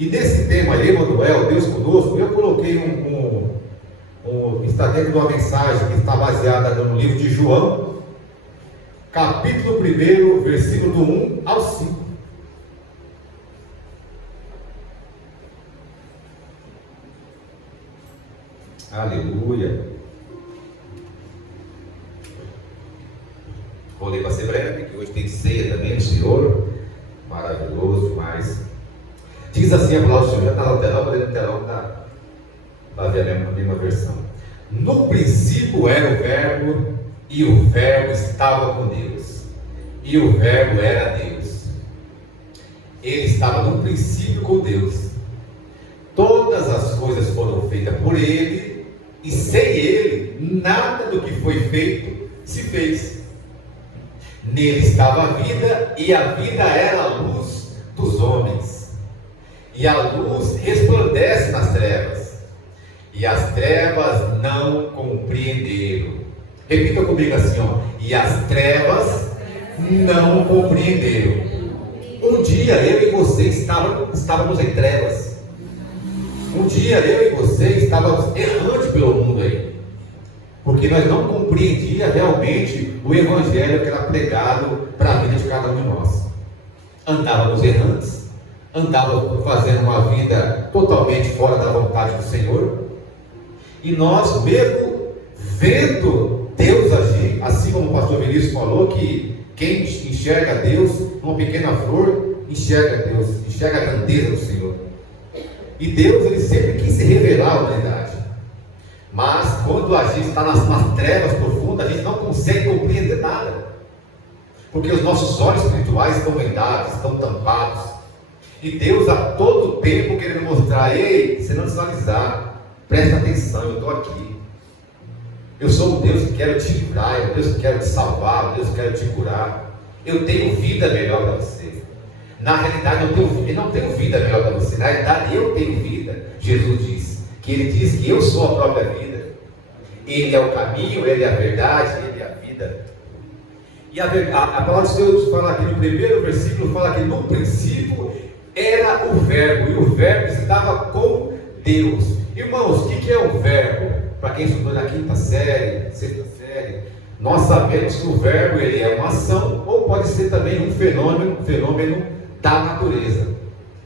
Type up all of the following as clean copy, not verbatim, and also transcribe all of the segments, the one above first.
E nesse tema, Emanuel, Deus conosco, eu coloquei está dentro de uma mensagem que está baseada no livro de João, capítulo 1, versículo do 1 ao 5. Aleluia. Vou ler para ser breve, que hoje tem ceia também do Senhor. Maravilhoso demais. Diz assim a palavra do Senhor, já está no telão, no telão para ver a mesma versão. No princípio era o Verbo, e o Verbo estava com Deus, e o Verbo era Deus. Ele estava no princípio com Deus. Todas as coisas foram feitas por Ele, e sem Ele, nada do que foi feito se fez. Nele estava a vida, e a vida era a luz dos homens. E a luz resplandece nas trevas, e as trevas não compreenderam. Repita comigo assim, ó. E as trevas não compreenderam. Um dia eu e você estávamos em trevas. Um dia eu e você estávamos errantes pelo mundo aí, porque nós não compreendíamos realmente o evangelho que era pregado para a vida de cada um de nós. Andávamos errantes, andávamos fazendo uma vida totalmente fora da vontade do Senhor, e nós mesmo vendo Deus agir, assim como o pastor Vinícius falou, que quem enxerga Deus, uma pequena flor, enxerga Deus, enxerga a grandeza do Senhor. E Deus, Ele sempre quis se revelar à humanidade. Mas quando a gente está nas trevas profundas, a gente não consegue compreender nada. Porque os nossos olhos espirituais estão vendados, estão tampados. E Deus a todo tempo querendo mostrar: ei, se não sinalizar, presta atenção, eu estou aqui. Eu sou um Deus que quero te livrar, um Deus que quero te salvar, um Deus que quero te curar. Eu tenho vida melhor para você. Na realidade, eu não tenho vida melhor para você. Na realidade, eu tenho vida. Jesus diz que Ele diz que eu sou a própria vida. Ele é o caminho, Ele é a verdade, Ele é a vida. E a palavra de Deus fala aqui no primeiro versículo, fala que no princípio era o Verbo, e o Verbo estava com Deus. Irmãos, o que é o Verbo? Para quem estudou na quinta série, sexta série, nós sabemos que o Verbo, ele é uma ação, ou pode ser também um fenômeno da natureza.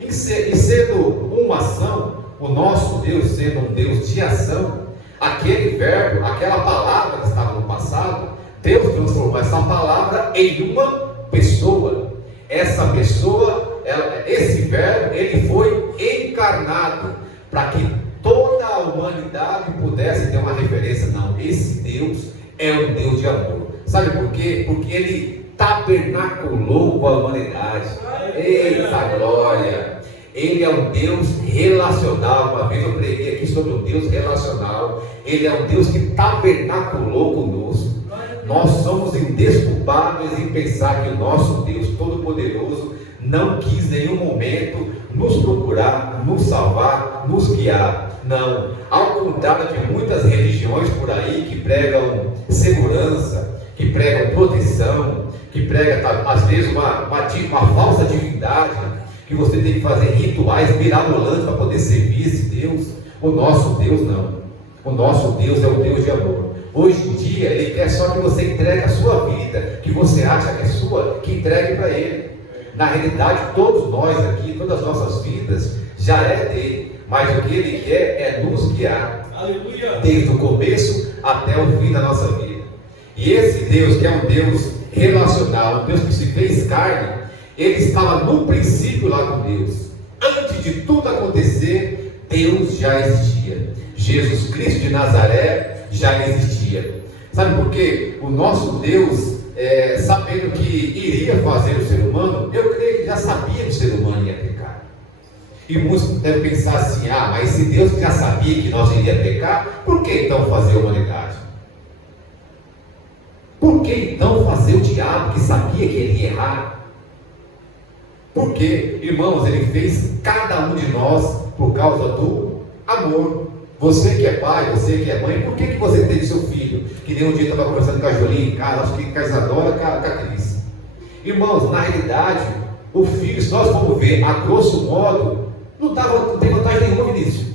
E sendo uma ação, o nosso Deus sendo um Deus de ação, aquele verbo, aquela palavra que estava no passado, Deus transformou essa palavra em uma pessoa. Essa pessoa, esse verbo, ele foi encarnado para que toda a humanidade pudesse ter uma referência. Não, esse Deus é um Deus de amor. Sabe por quê? Porque Ele tabernaculou com a humanidade. Eita glória! Ele é um Deus relacional. Uma vez eu preguei aqui sobre um Deus relacional. Ele é um Deus que tabernaculou conosco. Nós somos indesculpáveis em pensar que o nosso Deus Todo-Poderoso não quis em nenhum momento nos procurar, nos salvar, nos guiar. Não, ao contrário de muitas religiões por aí que pregam segurança, que pregam proteção, que pregam às vezes uma falsa divindade, que você tem que fazer rituais mirabolantes para poder servir esse Deus. O nosso Deus não. O nosso Deus é um Deus de amor. Hoje em dia Ele quer só que você entregue a sua vida, que você acha que é sua, que entregue para Ele. Na realidade, todos nós aqui, todas as nossas vidas já é dele, mas o que Ele quer é nos guiar. Aleluia. Desde o começo até o fim da nossa vida. E esse Deus, que é um Deus relacional, um Deus que se fez carne, Ele estava no princípio lá com Deus. Antes de tudo acontecer, Deus já existia. Jesus Cristo de Nazaré já existia. Sabe por quê? O nosso Deus, sabendo que iria fazer o ser humano, eu creio que já sabia que o ser humano ia pecar. E muitos devem pensar assim: ah, mas se Deus já sabia que nós iríamos pecar, por que então fazer a humanidade? Por que então fazer o diabo que sabia que ele ia errar? Porque, irmãos, Ele fez cada um de nós por causa do amor. Você que é pai, você que é mãe, por que você teve seu filho? Que nem um dia eu estava conversando com a Jolie em casa, acho que com a Isadora, com a Cris. Irmãos, na realidade, o filho, se nós formos ver, a grosso modo, Não tem vantagem nenhuma, Vinícius.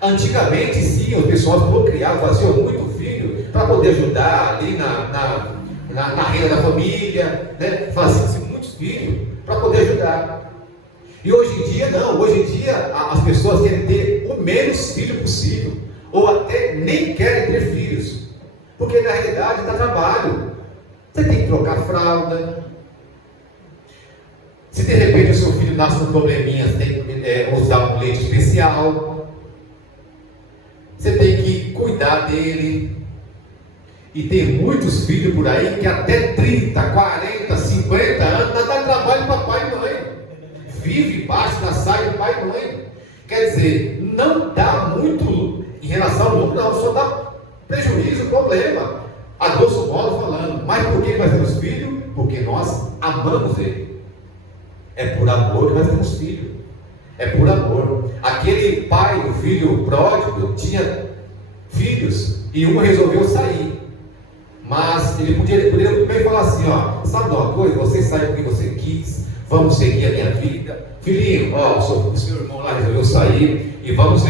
Antigamente, sim, os pessoal procriavam, faziam muito filho para poder ajudar ali na renda da família, né? Faziam-se muitos filhos para poder ajudar. E hoje em dia, não. Hoje em dia, as pessoas querem ter o menos filho possível, ou até nem querem ter filhos, porque na realidade dá trabalho. Você tem que trocar fralda. Se de repente o seu filho nasce com probleminha, você tem que usar um leite especial. Você tem que cuidar dele. E tem muitos filhos por aí que até 30, 40, 50 anos não dá trabalho para pai e mãe. Vive embaixo da saia do pai e mãe. Quer dizer, não dá muito em relação ao lucro, não, só dá prejuízo, problema. A grosso modo falando. Mas por que nós temos filho? Porque nós amamos ele. É por amor que nós temos filho. É por amor. Aquele pai, o filho pródigo, tinha filhos e um resolveu sair. Mas ele poderia muito bem falar assim, ó, sabe de uma coisa? Você saiu porque você quis, vamos seguir a minha vida. Filhinho, ó, o seu irmão lá resolveu sair e vamos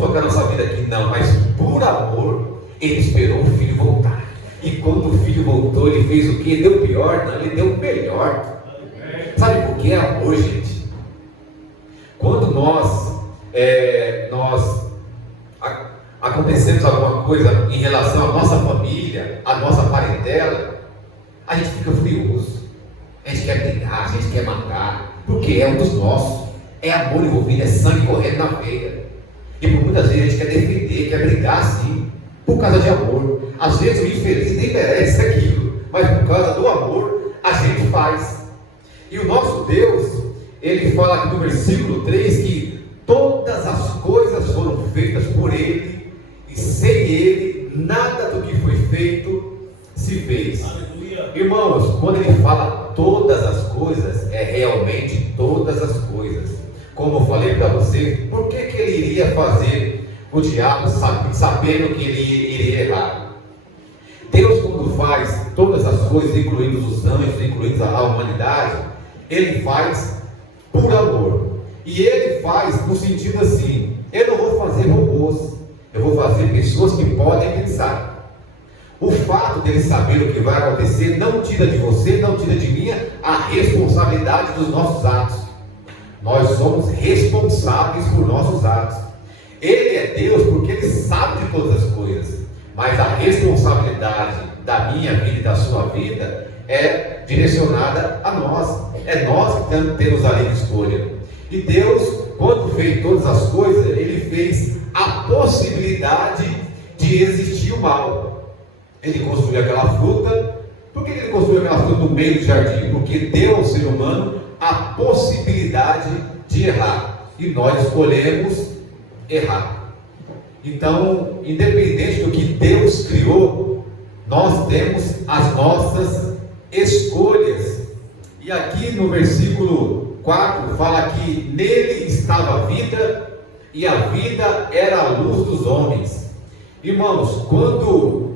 tocar nossa vida aqui. Não, mas por amor, ele esperou o filho voltar. E quando o filho voltou, ele fez o quê? Deu pior? Não, ele deu o melhor. Sabe por que é amor, gente? Quando nós acontecemos alguma coisa em relação à nossa família, à nossa parentela, a gente fica furioso, a gente quer brigar, a gente quer matar, porque é um dos nossos, é amor envolvido, é sangue correndo na veia. E por muitas vezes a gente quer defender, quer brigar sim, por causa de amor. Às vezes o infeliz nem merece aquilo, mas por causa do amor a gente faz. E o nosso Deus, ele fala aqui no versículo 3 que todas as coisas foram feitas por ele, e sem ele nada do que foi feito se fez. Aleluia. Irmãos, quando ele fala todas as coisas, é realmente todas as coisas. Como eu falei para você, por que ele iria fazer o diabo sabendo que ele iria errar? Deus, quando faz todas as coisas, incluindo os anjos, incluindo a humanidade, ele faz por amor. E ele faz no sentido assim: eu não vou fazer robôs, eu vou fazer pessoas que podem pensar. O fato dele saber o que vai acontecer não tira de você, não tira de mim a responsabilidade dos nossos atos. Nós somos responsáveis por nossos atos. Ele é Deus porque ele sabe de todas as coisas, mas a responsabilidade da minha vida e da sua vida é direcionada a nós. É nós que temos a livre escolha. E Deus, quando fez todas as coisas, ele fez a possibilidade de existir o mal. Ele construiu aquela fruta. Por que ele construiu aquela fruta no meio do jardim? Porque deu ao ser humano a possibilidade de errar, e nós escolhemos errar. Então, independente do que Deus criou, nós temos as nossas escolhas. E aqui no versículo 4 fala que nele estava a vida, e a vida era a luz dos homens. Irmãos, quando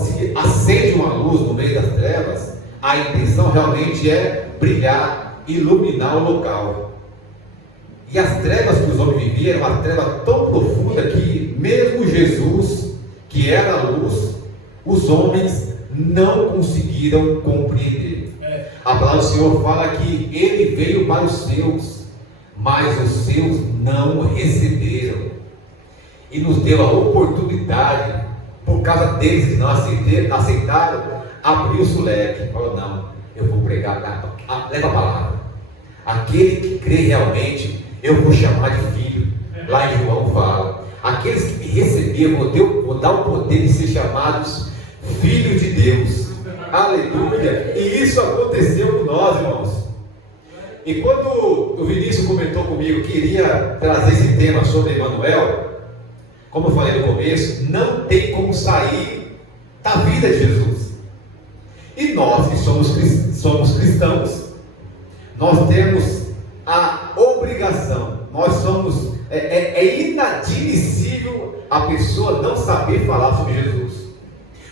se acende uma luz no meio das trevas, a intenção realmente é brilhar, iluminar o local. E as trevas que os homens viviam eram uma treva tão profunda que mesmo Jesus, que era a luz, os homens não conseguiram compreender. A palavra do Senhor fala que ele veio para os seus, mas os seus não o receberam. E nos deu a oportunidade, por causa deles que não aceitaram, abriu-se o leque. Falou: não, eu vou pregar, leva a palavra. Aquele que crê realmente, eu vou chamar de filho. Lá em João fala: aqueles que me receberam, vou dar o poder de ser chamados filhos de Deus. Aleluia! E isso aconteceu com nós, irmãos. E quando o Vinícius comentou comigo que iria trazer esse tema sobre Emmanuel, como eu falei no começo, não tem como sair da vida de Jesus. E nós que somos cristãos, nós temos a obrigação, nós somos, inadmissível a pessoa não saber falar sobre Jesus.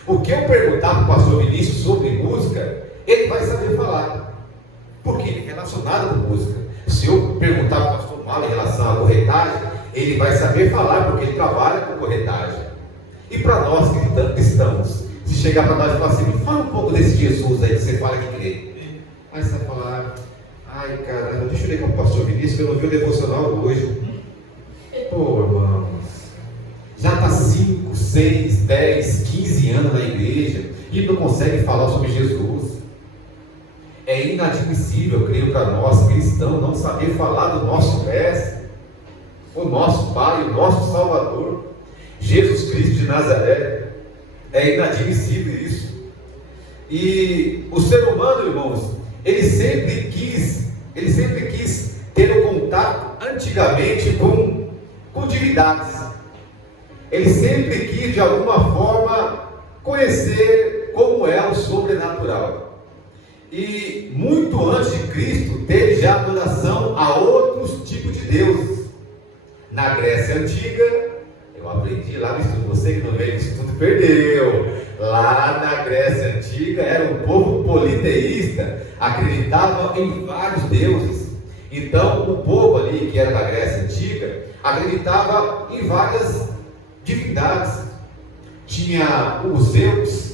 O que eu perguntar para o pastor Vinícius sobre música, ele vai saber falar, porque ele é relacionado com música. Se eu perguntar para o pastor Paulo em relação à corretagem, ele vai saber falar, porque ele trabalha com corretagem. E para nós cristãos, se chegar para nós e falar assim, me fala um pouco desse Jesus aí que você fala que crê. Aí você vai falar, ai caramba, deixa eu ler com o pastor Vinícius, que eu não vi o devocional hoje. Pô, irmãos, já está 5, 6, 10, 15 anos na igreja e não consegue falar sobre Jesus. É inadmissível, eu creio, para nós cristãos não saber falar do nosso mestre, o nosso Pai, o nosso Salvador, Jesus Cristo de Nazaré. É inadmissível isso. E o ser humano, irmãos, ele sempre quis ter um contato antigamente com divindades. Ele sempre quis de alguma forma conhecer como é o sobrenatural. E muito antes de Cristo teve já adoração a outros tipos de deuses. Na Grécia Antiga, eu aprendi lá no estudo, você que não veio no estudo perdeu. Lá na Grécia Antiga era um povo politeísta, acreditava em vários deuses. Então o povo ali que era da Grécia Antiga acreditava em várias divindades. Tinha o Zeus,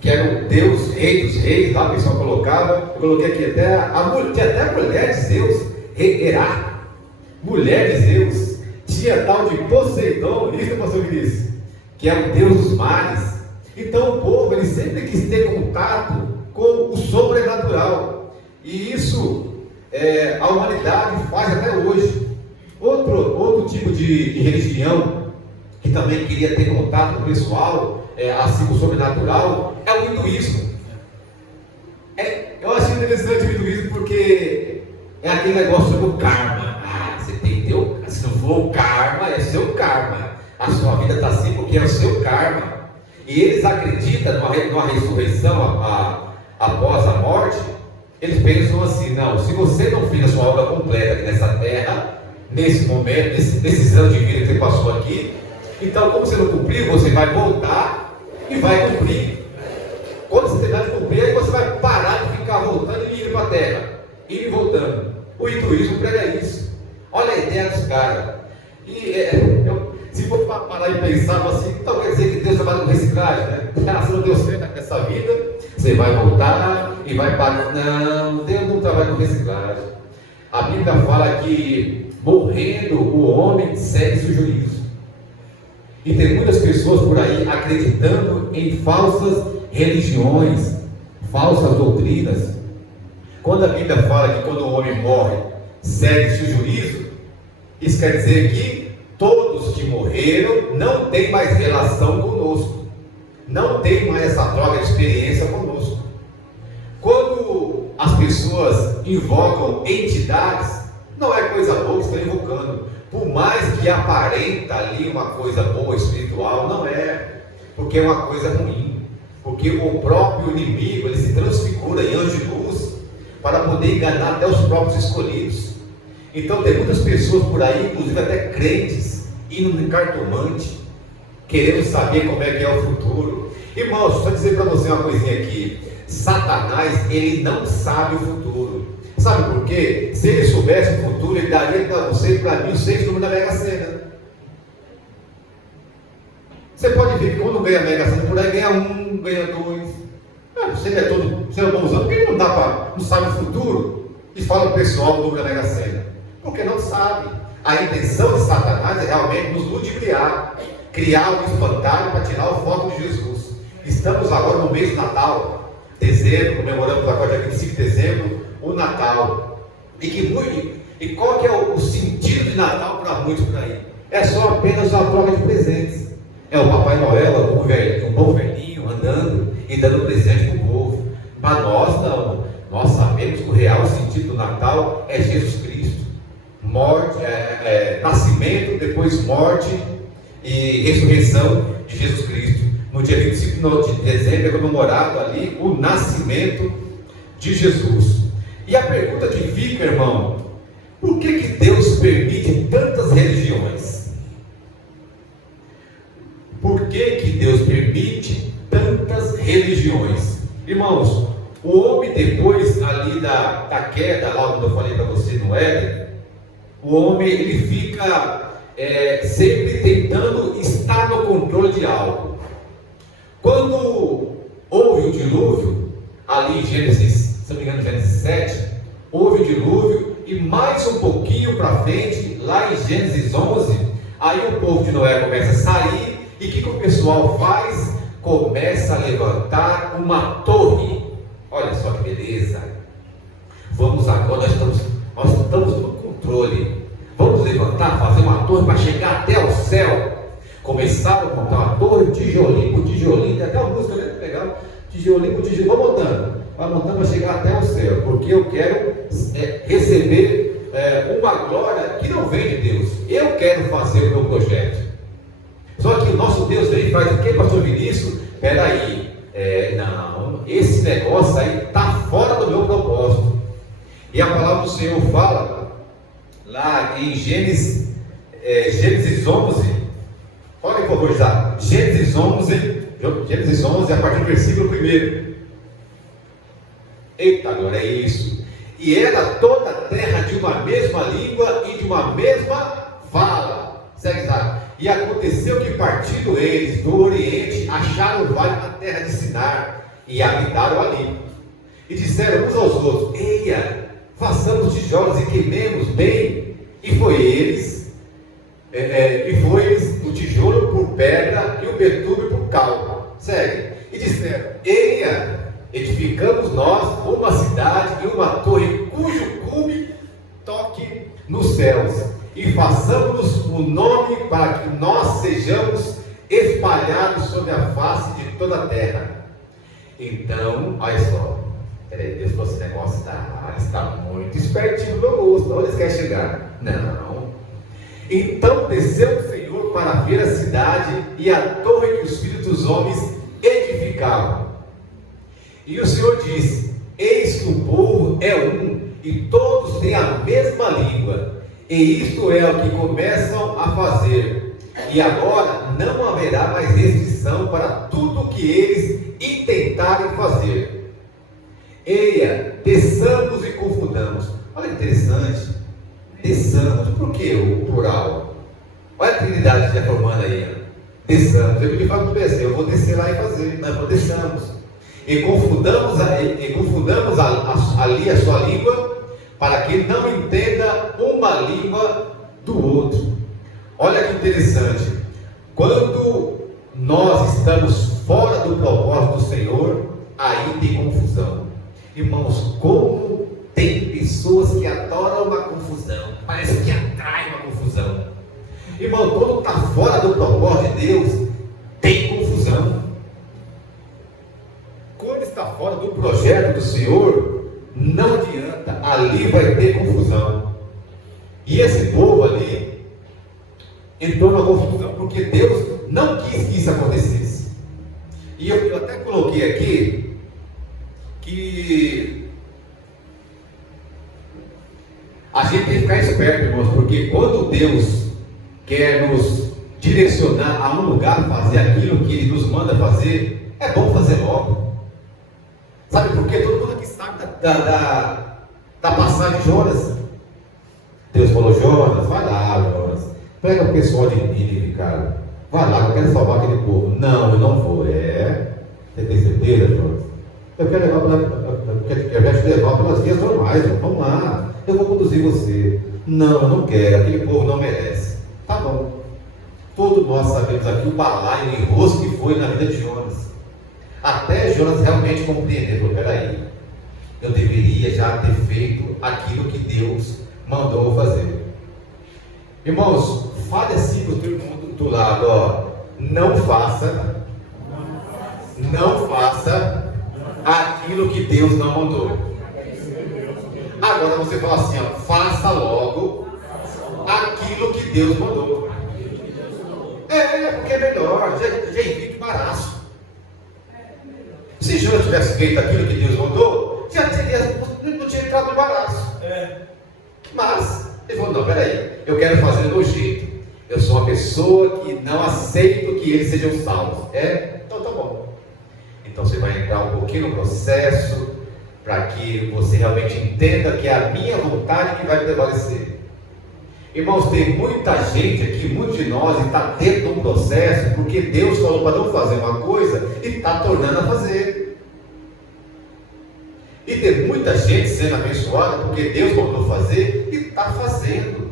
que era o Deus, rei dos reis, lá o pessoal colocava, eu coloquei aqui tinha até a mulher de Zeus, Herá, mulher de Zeus. Tinha tal de Poseidon, isso, pastor Vinícius, que era o Deus dos mares. Então o povo, ele sempre quis ter contato com o sobrenatural, e isso a humanidade faz até hoje. Outro tipo de religião que também queria ter contato com o pessoal, assim, com o sobrenatural, é o hinduísmo. Eu acho interessante o hinduísmo porque é aquele negócio sobre o karma. Você tem que ter se não for o karma, é seu karma. A sua vida está assim porque é o seu karma. E eles acreditam numa ressurreição após a morte. Eles pensam assim, não, se você não fez a sua obra completa aqui nessa terra, nesse momento, nesses anos de vida que você passou aqui, então como você não cumpriu, você vai voltar e vai cumprir. Quando você terminar de cumprir, aí você vai parar de ficar voltando e indo para a terra, indo e voltando. O hinduísmo prega isso. Olha a ideia dos caras. E se for parar e pensar assim, então quer dizer que Deus trabalha com reciclagem, né? Se não deu certo nessa vida, você vai voltar e vai parar. Não, Deus não trabalha com reciclagem. A Bíblia fala que morrendo o homem segue seu juízo. E tem muitas pessoas por aí acreditando em falsas religiões, falsas doutrinas. Quando a Bíblia fala que quando o homem morre segue seu juízo, isso quer dizer que todos que morreram não têm mais relação conosco, não tem mais essa troca de experiência conosco. Quando as pessoas invocam entidades, não é coisa boa que estão invocando, por mais que aparenta ali uma coisa boa espiritual, não é, porque é uma coisa ruim, porque o próprio inimigo, ele se transfigura em anjo de luz para poder enganar até os próprios escolhidos. Então tem muitas pessoas por aí, inclusive até crentes, indo no cartomante, querendo saber como é que é o futuro. Irmãos, só dizer para você uma coisinha aqui: Satanás, ele não sabe o futuro. Sabe por quê? Se ele soubesse o futuro, ele daria para você e para mim os 6 números da Mega Sena. Você pode ver que quando ganha a Mega Sena por aí, ganha 1, ganha 2. Se ele é bonzão, por que ele não sabe o futuro e fala para o pessoal o número da Mega Sena? Porque não sabe. A intenção de Satanás é realmente nos ludibriar, criar um espantalho para tirar o foco de Jesus. Estamos agora no mês de Natal, dezembro, comemoramos agora dia 25 de dezembro, o Natal. E qual que é o sentido de Natal para muitos por aí? É só apenas uma troca de presentes. É o Papai Noel, um bom velhinho andando e dando presente para o povo. Para nós não. Nós sabemos que o real sentido do Natal é Jesus Cristo. Morte, nascimento, depois morte e ressurreição de Jesus Cristo. No dia 25 de dezembro é comemorado ali o nascimento de Jesus. E a pergunta que fica, irmão, por que Deus permite tantas religiões? Por que Deus permite tantas religiões? Irmãos, O homem, depois ali da queda, lá onde eu falei para você no Éden, o homem ele fica sempre tentando estar no controle de algo. Quando houve o dilúvio, ali em Gênesis, se não me engano, Gênesis 7, houve o dilúvio, e mais um pouquinho para frente, lá em Gênesis 11, aí o povo de Noé começa a sair, e o que o pessoal faz? Começa a levantar uma torre. Olha só que beleza. Vamos agora, nós estamos no controle. Vamos levantar, fazer uma torre para chegar até o céu. Começaram a montar uma torre, tijolinho por tijolinho, tem até uma música, né? Legal, tijolinho por tijolinho, vai montando para chegar até o céu, porque eu quero receber uma glória que não vem de Deus. Eu quero fazer o meu projeto. Só que o nosso Deus vem e faz o que, pastor Vinícius? Espera aí, não, esse negócio aí está fora do meu propósito. E a palavra do Senhor fala lá em Gênesis 11, olha por favor, já, Gênesis 11, a partir do versículo 1. Eita, agora é isso. E era toda a terra de uma mesma língua e de uma mesma fala. Segue lá. E aconteceu que, partindo eles do Oriente, acharam o vale na terra de Sinar e habitaram ali. E disseram uns aos outros: eia, façamos tijolos e queimemos bem. E foi eles o tijolo por pedra e o betume por cal. Segue. E disseram: eia, edificamos nós uma cidade e uma torre cujo cume toque nos céus, e façamos o nome para que nós sejamos espalhados sobre a face de toda a terra. Então, olha só, Deus falou: esse negócio está muito espertinho no meu gosto, onde eles querem chegar? Não. Então desceu o Senhor para ver a cidade e a torre que os filhos dos homens edificavam. E o Senhor disse: eis que o povo é um, e todos têm a mesma língua, e isto é o que começam a fazer, e agora não haverá mais restrição para tudo o que eles intentarem fazer. Eia, desçamos e confundamos. Olha que interessante, desçamos. Por que o plural? Olha a Trindade já formando aí. Desçamos. Eu me falo do PC, eu vou descer lá e fazer. Nós vou desçamos. E confundamos ali a sua língua, para que não entenda uma língua do outro. Olha que interessante. Quando nós estamos fora do propósito do Senhor, aí tem confusão. Irmãos, como tem pessoas que adoram uma confusão, parece que atrai uma confusão. Irmão, quando está fora do propósito de Deus, tem confusão. Quando está fora do projeto do Senhor, não adianta, ali vai ter confusão. E esse povo ali entrou na confusão porque Deus não quis que isso acontecesse. E eu até coloquei aqui que a gente tem que ficar esperto, irmãos, porque quando Deus quer nos direcionar a um lugar, fazer aquilo que Ele nos manda fazer, é bom fazer logo. Sabe por quê? Todo mundo aqui sabe da passagem de Jonas. Deus falou: Jonas, vai lá, Jonas, pega o pessoal de Nínive, cara, vai lá, eu quero salvar aquele povo. Não, eu não vou. Você tem certeza, Jonas? Eu quero te levar pelas vias normais, vamos lá, eu vou conduzir você. Não, eu não quero, aquele povo não merece. Tá bom. Todos nós sabemos aqui o balaio, o enrosco que foi na vida de Jonas. Até Jonas realmente compreender: peraí, eu deveria já ter feito aquilo que Deus mandou fazer. Irmãos, fale assim para o teu irmão do lado: ó, não faça aquilo que Deus não mandou. Agora você fala assim: ó, faça logo aquilo que Deus mandou. Porque é melhor, já evita o embaraço. Se Jonas tivesse feito aquilo que Deus mandou, não tinha entrado no embaraço. Mas ele falou: não, peraí, eu quero fazer do meu jeito. Eu sou uma pessoa que não aceito que eles sejam salvos. Então tá bom. Então você vai entrar um pouquinho no processo, para que você realmente entenda que é a minha vontade que vai prevalecer. Irmãos, tem muita gente aqui, muitos de nós, está dentro de um processo, porque Deus falou para não fazer uma coisa e está tornando a fazer. E tem muita gente sendo abençoada porque Deus mandou fazer e está fazendo.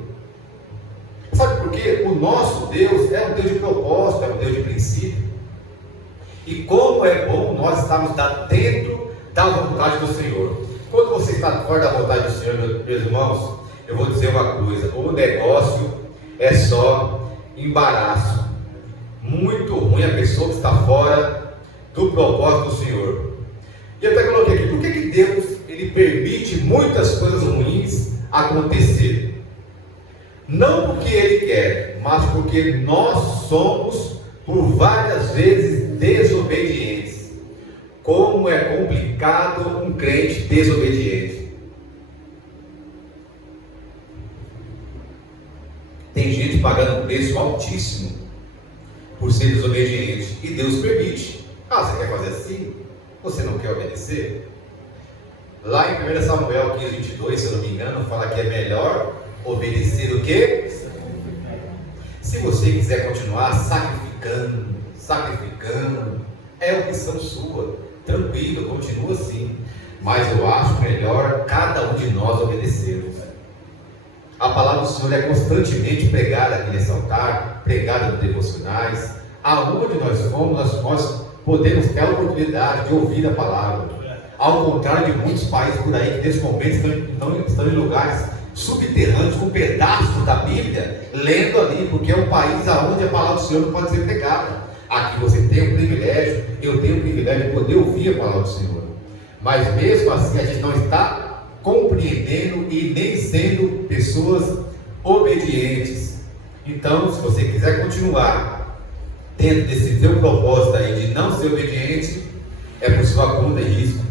Sabe por quê? O nosso Deus é um Deus de propósito, é um Deus de princípio. E como é bom nós estarmos dentro da vontade do Senhor. Quando você está fora da vontade do Senhor, meus irmãos, eu vou dizer uma coisa: o negócio é só embaraço. Muito ruim a pessoa que está fora do propósito do Senhor. E eu até coloquei aqui, por que Deus ele permite muitas coisas ruins acontecer? Não porque Ele quer, mas porque nós somos, por várias vezes, desobedientes. Como é complicado um crente desobediente. Tem gente pagando um preço altíssimo por ser desobediente, e Deus permite. Você quer fazer assim? Você não quer obedecer? Lá em 1 Samuel 15:22, se eu não me engano, fala que é melhor obedecer do que? Se você quiser continuar sacrificando, é opção sua. Tranquilo, continua assim. Mas eu acho melhor cada um de nós obedecermos. A palavra do Senhor é constantemente pregada aqui nesse altar, pregada nos devocionais. Aonde nós fomos, nós podemos ter a oportunidade de ouvir a palavra. Ao contrário de muitos países por aí que nesse momento estão em lugares subterrâneos com pedaços da Bíblia, lendo ali, porque é um país onde a palavra do Senhor não pode ser pregada. Aqui você tem o privilégio, eu tenho o privilégio de poder ouvir a palavra do Senhor. Mas mesmo assim a gente não está compreendendo e nem sendo pessoas obedientes. Então, se você quiser continuar dentro desse seu propósito aí de não ser obediente, é por sua conta e risco.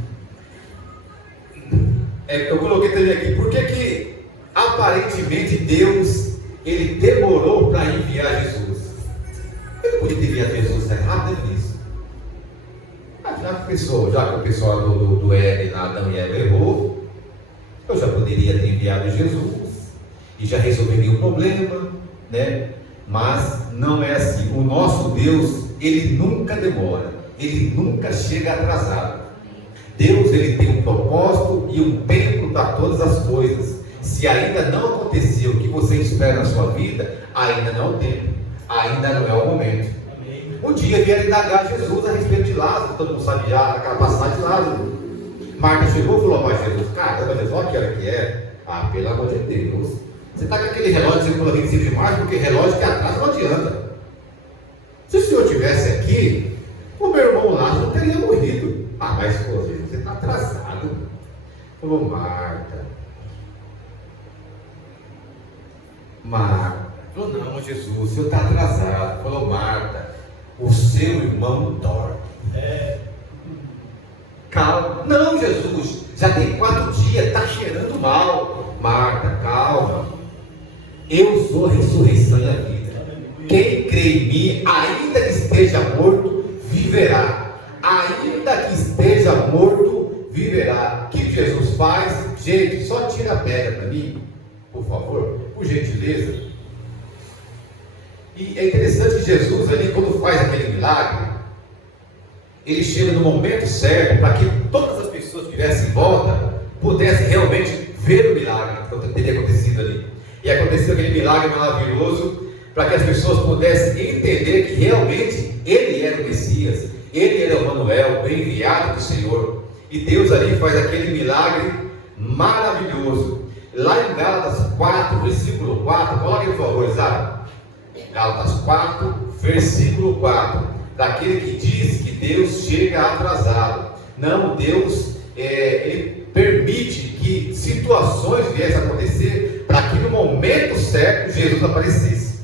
Eu coloquei também aqui, por que aparentemente Deus ele demorou para enviar Jesus? Ele podia ter enviado Jesus rápido nisso. Já que o pessoal do Éden, Adão e Eva errou, eu já poderia ter enviado Jesus e já resolveria o problema, né? Mas não é assim. O nosso Deus, ele nunca demora, ele nunca chega atrasado. Deus, ele tem um propósito e um tempo para todas as coisas. Se ainda não aconteceu o que você espera na sua vida, ainda não é o tempo, ainda não é o momento. Amém. Um dia vieram indagar Jesus a respeito de Lázaro, todo mundo sabe já aquela passagem de Lázaro. Marta chegou e falou para Jesus: cara, olha só que hora que é. Pelo amor de Deus, você está com aquele relógio circula 25 de março, porque relógio que atrás não adianta. Se o senhor estivesse aqui, o meu irmão Lázaro teria morrido. Mas pô, Jesus, você está atrasado. Falou: Marta. Falou: não, Jesus, o senhor está atrasado. Falou: Marta, o seu irmão dorme. Calma. Não, Jesus, já tem 4 dias, está cheirando mal. Marta, calma. Eu sou a ressurreição e a vida. Quem crê em mim, ainda que esteja morto, viverá. Ainda que esteja morto, viverá. O que Jesus faz? Gente, só tira a pedra para mim, por favor, por gentileza. E é interessante que Jesus ali, quando faz aquele milagre, ele chega no momento certo para que todas as pessoas que estivessem em volta pudessem realmente ver o milagre que teria acontecido ali. E aconteceu aquele milagre maravilhoso para que as pessoas pudessem entender que realmente ele era o Messias, ele era o Manuel, o enviado do Senhor. E Deus ali faz aquele milagre maravilhoso. Lá em Gálatas 4, versículo 4, coloque por favor, Isaac. Gálatas 4, versículo 4. Daquele que diz que Deus chega atrasado. Não, Deus ele permite que situações viessem a acontecer para que no momento certo Jesus aparecesse.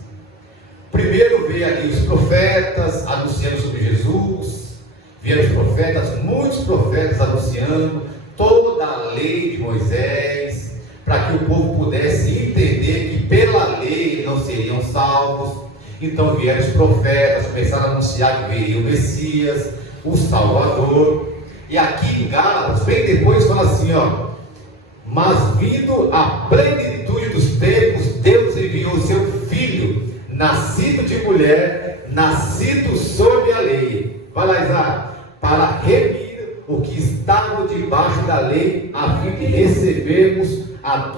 Primeiro veio ali os profetas anunciando sobre Jesus. Vieram os profetas, muitos profetas anunciando toda a lei de Moisés, para que o povo pudesse entender que pela lei não seriam salvos. Então vieram os profetas, começaram a anunciar que viria o Messias, o Salvador. E aqui em Gálatas, bem depois, fala assim, ó: mas vindo a plenitude dos tempos, Deus enviou o seu Filho, nascido de mulher, nascido sob a lei. Vai lá, Isaac. Para remir o que estava debaixo da lei, a fim de recebermos a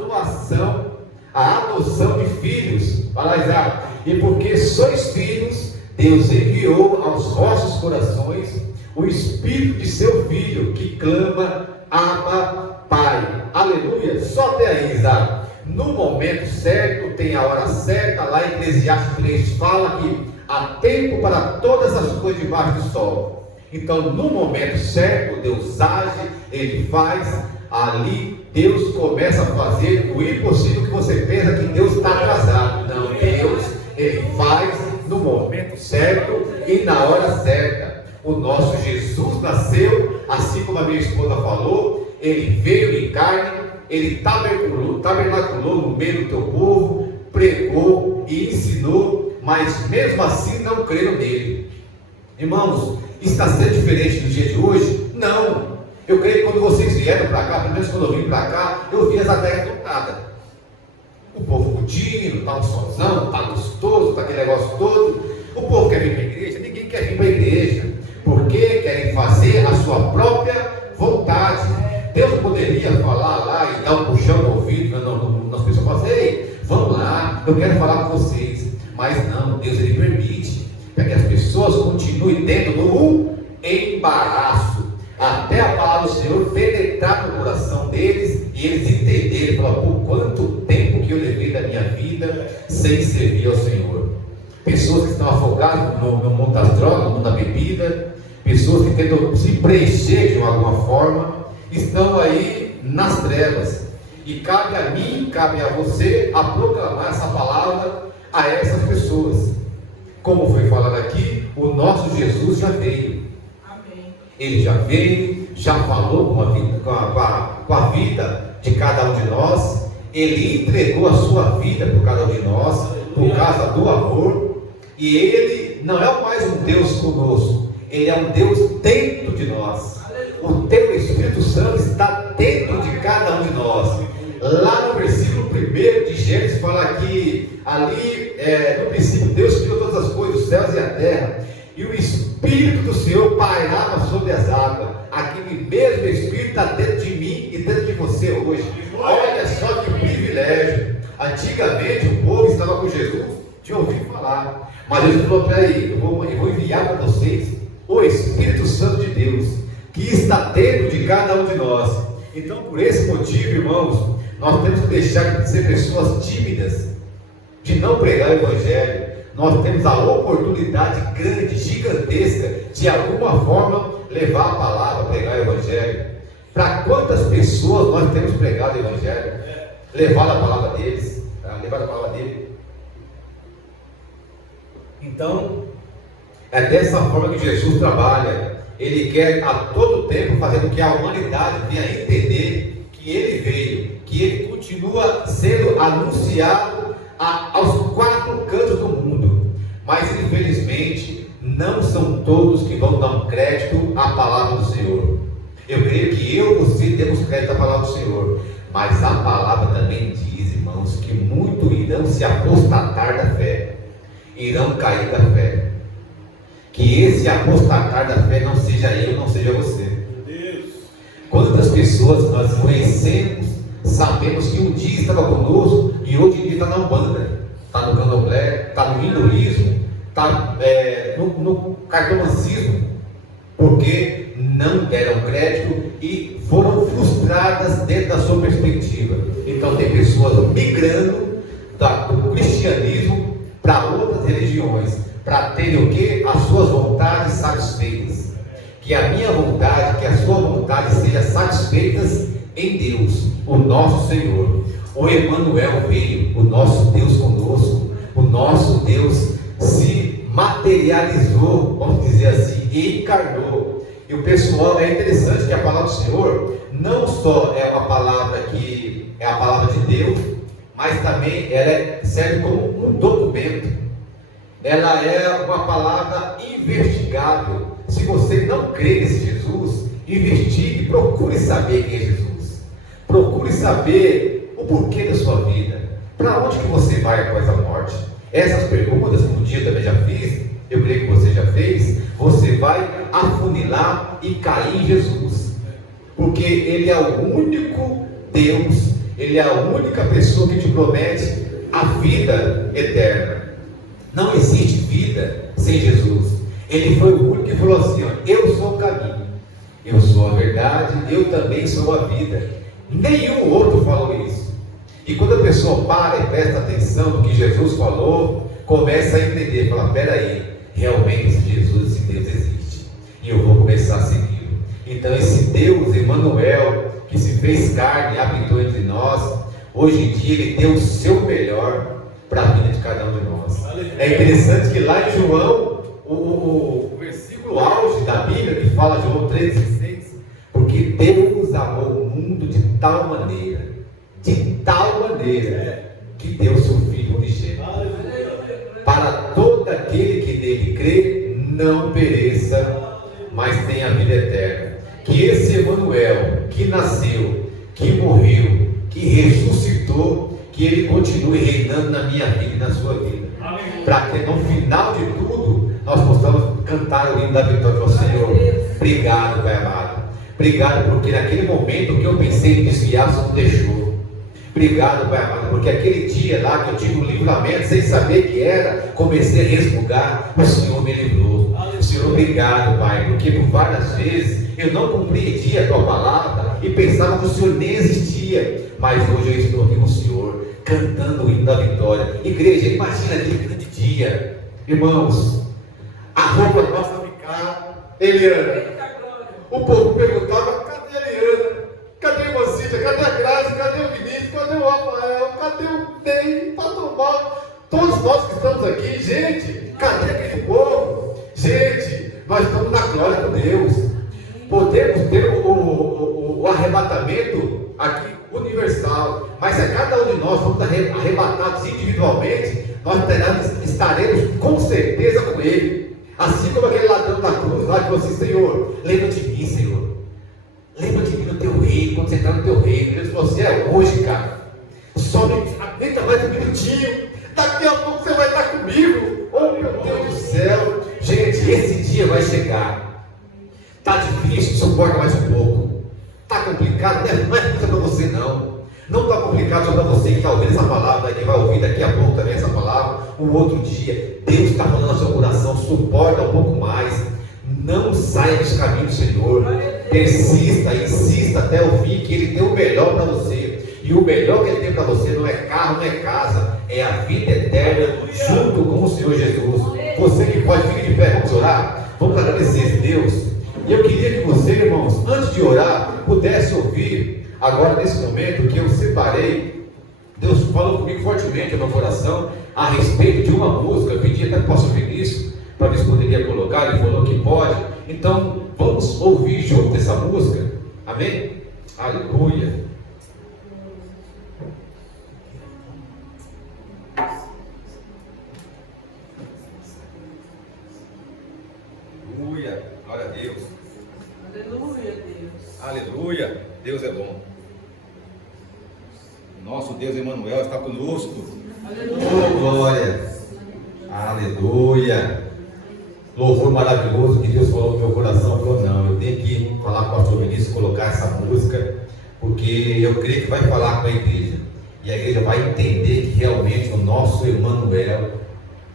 adoção de filhos. Vai lá, Isaac. E porque sois filhos, Deus enviou aos vossos corações o Espírito de seu Filho, que clama: Abba, Pai. Aleluia. Só até aí, Isaac. No momento certo, tem a hora certa. Lá em Eclesiastes 3 fala que há tempo para todas as coisas debaixo do sol. Então, no momento certo, Deus age, Ele faz. Ali, Deus começa a fazer o impossível, que você pensa que Deus está atrasado. Não, Deus, Ele faz no momento certo e na hora certa. O nosso Jesus nasceu, assim como a minha esposa falou. Ele veio em carne, Ele tabernaculou no meio do teu povo, pregou e ensinou, mas mesmo assim não creram nele. Irmãos, está sendo diferente do dia de hoje? Não. Eu creio que quando vocês vieram para cá, pelo menos quando eu vim para cá, eu vi as adeias tocadas. O povo curtindo, está um solzão, está gostoso, está aquele negócio todo. O povo quer vir para a igreja? Ninguém quer vir para a igreja, porque querem fazer a sua própria vontade. Deus poderia falar lá e dar um puxão no ouvido nas pessoas, falar: ei, vamos lá, eu quero falar com vocês. Mas não, Deus, Ele permite para que as pessoas continuem dentro do embaraço, até a palavra do Senhor penetrar no coração deles e eles entenderem, falar: por quanto tempo que eu levei da minha vida sem servir ao Senhor. Pessoas que estão afogadas no mundo das drogas, no mundo da bebida, pessoas que tentam se preencher de alguma forma, estão aí nas trevas. E cabe a mim, cabe a você a proclamar essa palavra a essas pessoas. Como foi falado aqui, o nosso Jesus já veio. Amém. Ele já veio, já falou com a vida de cada um de nós. Ele entregou a sua vida por cada um de nós, por causa do amor. E Ele não é mais um Deus conosco, Ele é um Deus dentro de nós. O teu Espírito Santo está dentro de cada um de nós. Lá no versículo 1 de Gênesis fala que ali no princípio Deus criou todas as coisas, os céus e a terra, e o Espírito do Senhor pairava sobre as águas. Aquele mesmo Espírito está dentro de mim e dentro de você hoje. Olha só que privilégio. Antigamente o povo estava com Jesus, tinha ouvido falar, mas Jesus falou: peraí, eu vou enviar para vocês o Espírito Santo de Deus, que está dentro de cada um de nós. Então, por esse motivo, irmãos, nós temos que deixar de ser pessoas tímidas, de não pregar o Evangelho. Nós temos a oportunidade grande, gigantesca, de alguma forma levar a palavra, pregar o Evangelho. Para quantas pessoas nós temos pregado o Evangelho? Levar a palavra deles, levar a palavra dele. Então, é dessa forma que Jesus trabalha. Ele quer a todo tempo fazer com que a humanidade venha a entender que Ele veio, que Ele continua sendo anunciado aos quatro cantos do mundo. Mas infelizmente não são todos que vão dar um crédito à palavra do Senhor. Eu creio que eu e você demos crédito à palavra do Senhor, mas a palavra também diz, irmãos, que muitos irão se apostatar da fé, irão cair da fé. Que esse apostatar da fé não seja eu, não seja você. Quantas pessoas nós conhecemos, sabemos que um dia estava conosco e hoje em dia está na Umbanda, está no candomblé, está no hinduísmo, está no cartomancismo, porque não deram crédito e foram frustradas dentro da sua perspectiva. Então tem pessoas migrando do cristianismo para outras religiões, para terem o que? As suas vontades satisfeitas. Que a minha vontade, que a sua vontade seja satisfeitas em Deus, o nosso Senhor. O Emmanuel veio, o nosso Deus conosco, o nosso Deus se materializou, vamos dizer assim, e encarnou. E o pessoal, é interessante que a palavra do Senhor não só é uma palavra que é a palavra de Deus, mas também ela serve como um documento. Ela é uma palavra investigável. Se você não crê nesse Jesus, investigue, procure saber quem é Jesus. Procure saber o porquê da sua vida. Para onde que você vai após a morte? Essas perguntas, que um dia eu também já fiz, eu creio que você já fez. Você vai afunilar e cair em Jesus, porque Ele é o único Deus, Ele é a única pessoa que te promete a vida eterna. Não existe vida sem Jesus. Ele foi o único que falou assim: ó, eu sou o caminho, eu sou a verdade, eu também sou a vida. Nenhum outro falou isso. E quando a pessoa para e presta atenção no que Jesus falou, começa a entender, fala: peraí, realmente esse Jesus, esse Deus existe, e eu vou começar a segui-lo. Então esse Deus, Emmanuel, que se fez carne e habitou entre nós, hoje em dia Ele deu o seu melhor para a vida de cada um de nós. É interessante que lá em João, o versículo auge da Bíblia, que fala, João 13,6, porque Deus amou o mundo de tal maneira, que deu seu Filho unigênito, para todo aquele que nele crê, não pereça, mas tenha a vida eterna. Que esse Emmanuel, que nasceu, que morreu, que ressuscitou, que ele continue reinando na minha vida e na sua vida, para que no final de tudo nós possamos cantar o hino da vitória do Senhor. Obrigado, Pai amado. Obrigado porque naquele momento que eu pensei em desviar, o Senhor deixou. Obrigado, Pai amado, porque aquele dia lá que eu tive um livramento sem saber que era, comecei a resmungar, o Senhor me livrou. Senhor, obrigado, Pai, porque por várias vezes eu não compreendia a Tua palavra e pensava que o Senhor nem existia, mas hoje eu estou aqui com o Senhor, cantando o hino da vitória. Igreja, imagina aquele grande dia, irmãos, a roupa nossa ficar, Eliana, o povo perguntava: cadê a Eliana? Cadê o Macília? Cadê a Graça? Cadê o Vinícius? Cadê o Rafael? Cadê o Ney? Pastor Paulo? Todos nós que estamos aqui, gente, cadê aquele povo? Gente, nós estamos na glória com Deus. Podemos ter o arrebatamento aqui universal, mas se a cada um de nós formos arrebatados individualmente, nós estaremos com certeza com Ele. Assim como aquele ladrão da cruz lá que falou assim: Senhor, lembra de mim, Senhor. Lembra de mim no teu reino, quando você está no teu reino. Deus falou assim: é hoje, cara. Só aguenta mais um minutinho. Daqui a pouco você vai estar comigo. Oh, meu Deus do céu. Gente, esse dia vai chegar. Está difícil, suporta mais um pouco. Está complicado, não é coisa para você não. Não está complicado só para você que está ouvindo essa palavra, que vai ouvir daqui a pouco também essa palavra. Um outro dia, Deus está falando no seu coração, suporta um pouco mais. Não saia dos caminhos do Senhor. Persista, insista até o fim, que Ele tem o melhor para você. E o melhor que Ele tem para você não é carro, não é casa, é a vida eterna junto com o Senhor Jesus. Você que pode, fique de pé, vamos orar. Vamos agradecer esse Deus. E eu queria que você, irmãos, antes de orar, pudesse ouvir agora nesse momento que eu separei. Deus falou comigo fortemente no meu coração a respeito de uma música. Eu pedi até para o pastor Vinícius para ver se poderia colocar. Ele falou que pode. Então vamos ouvir junto essa música. Amém? Aleluia. Aleluia. Glória a Deus. Aleluia, Deus. Aleluia. Deus é bom. Nosso Deus Emmanuel está conosco. Aleluia. Oh, glória. Aleluia. Louvor maravilhoso que Deus falou no meu coração. Falou: não, eu tenho que falar com o pastor Vinícius, colocar essa música, porque eu creio que vai falar com a igreja. E a igreja vai entender que realmente o nosso Emmanuel,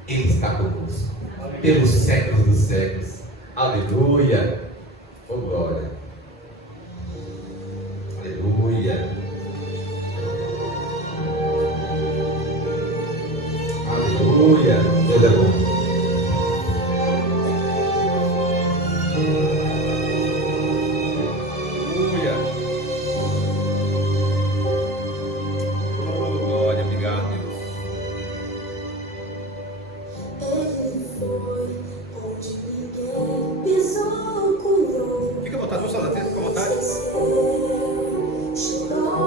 Ele está conosco. Pelos séculos dos séculos. Aleluia. Oh, glória. Aleluia. Aleluia. Deus é bom. Aleluia. Oh, glória. Obrigado, Deus. Ele foi onde ninguém pisou, curou. Fica à vontade, vamos falar, fica à vontade. Chorou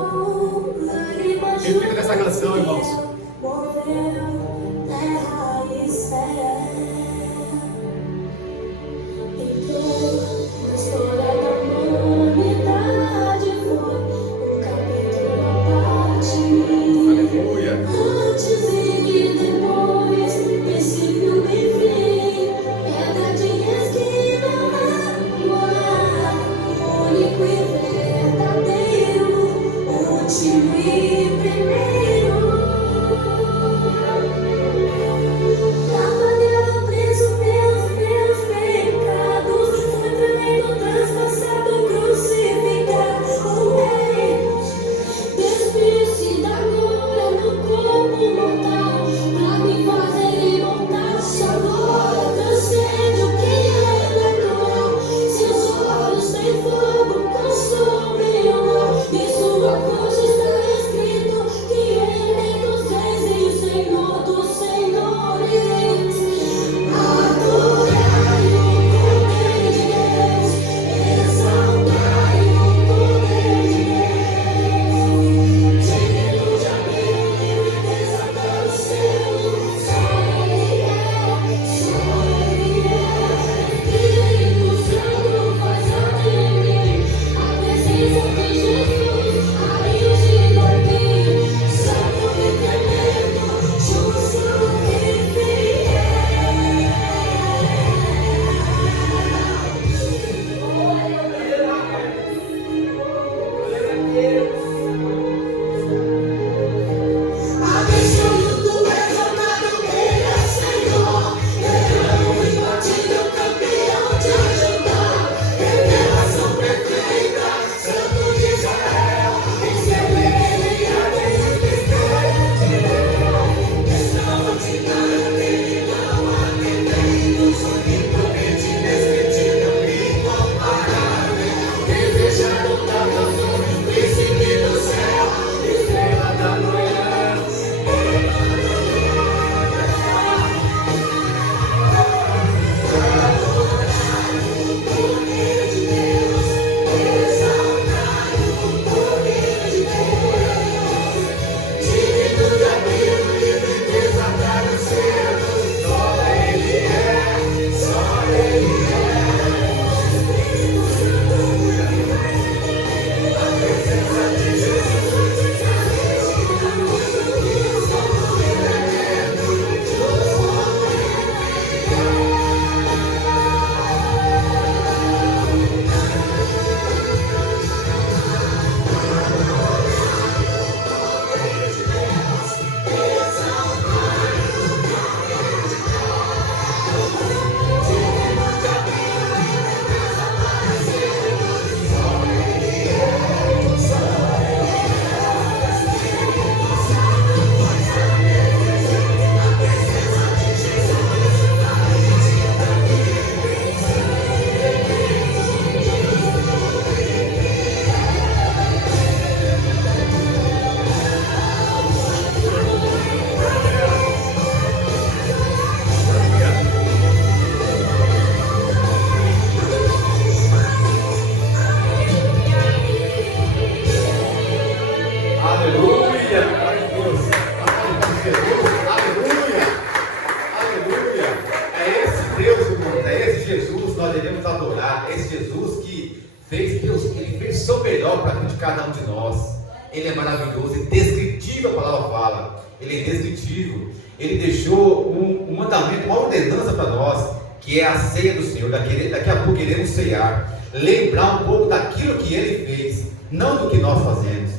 cada um de nós. Ele é maravilhoso, indescritível, a palavra fala. Ele é indescritível. Ele deixou um mandamento, uma ordenança para nós, que é a ceia do Senhor. Daqui a pouco iremos ceiar. Lembrar um pouco daquilo que Ele fez, não do que nós fazemos.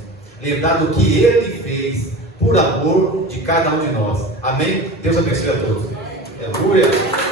Lembrar do que Ele fez, por amor de cada um de nós. Amém? Deus abençoe a todos. Aleluia.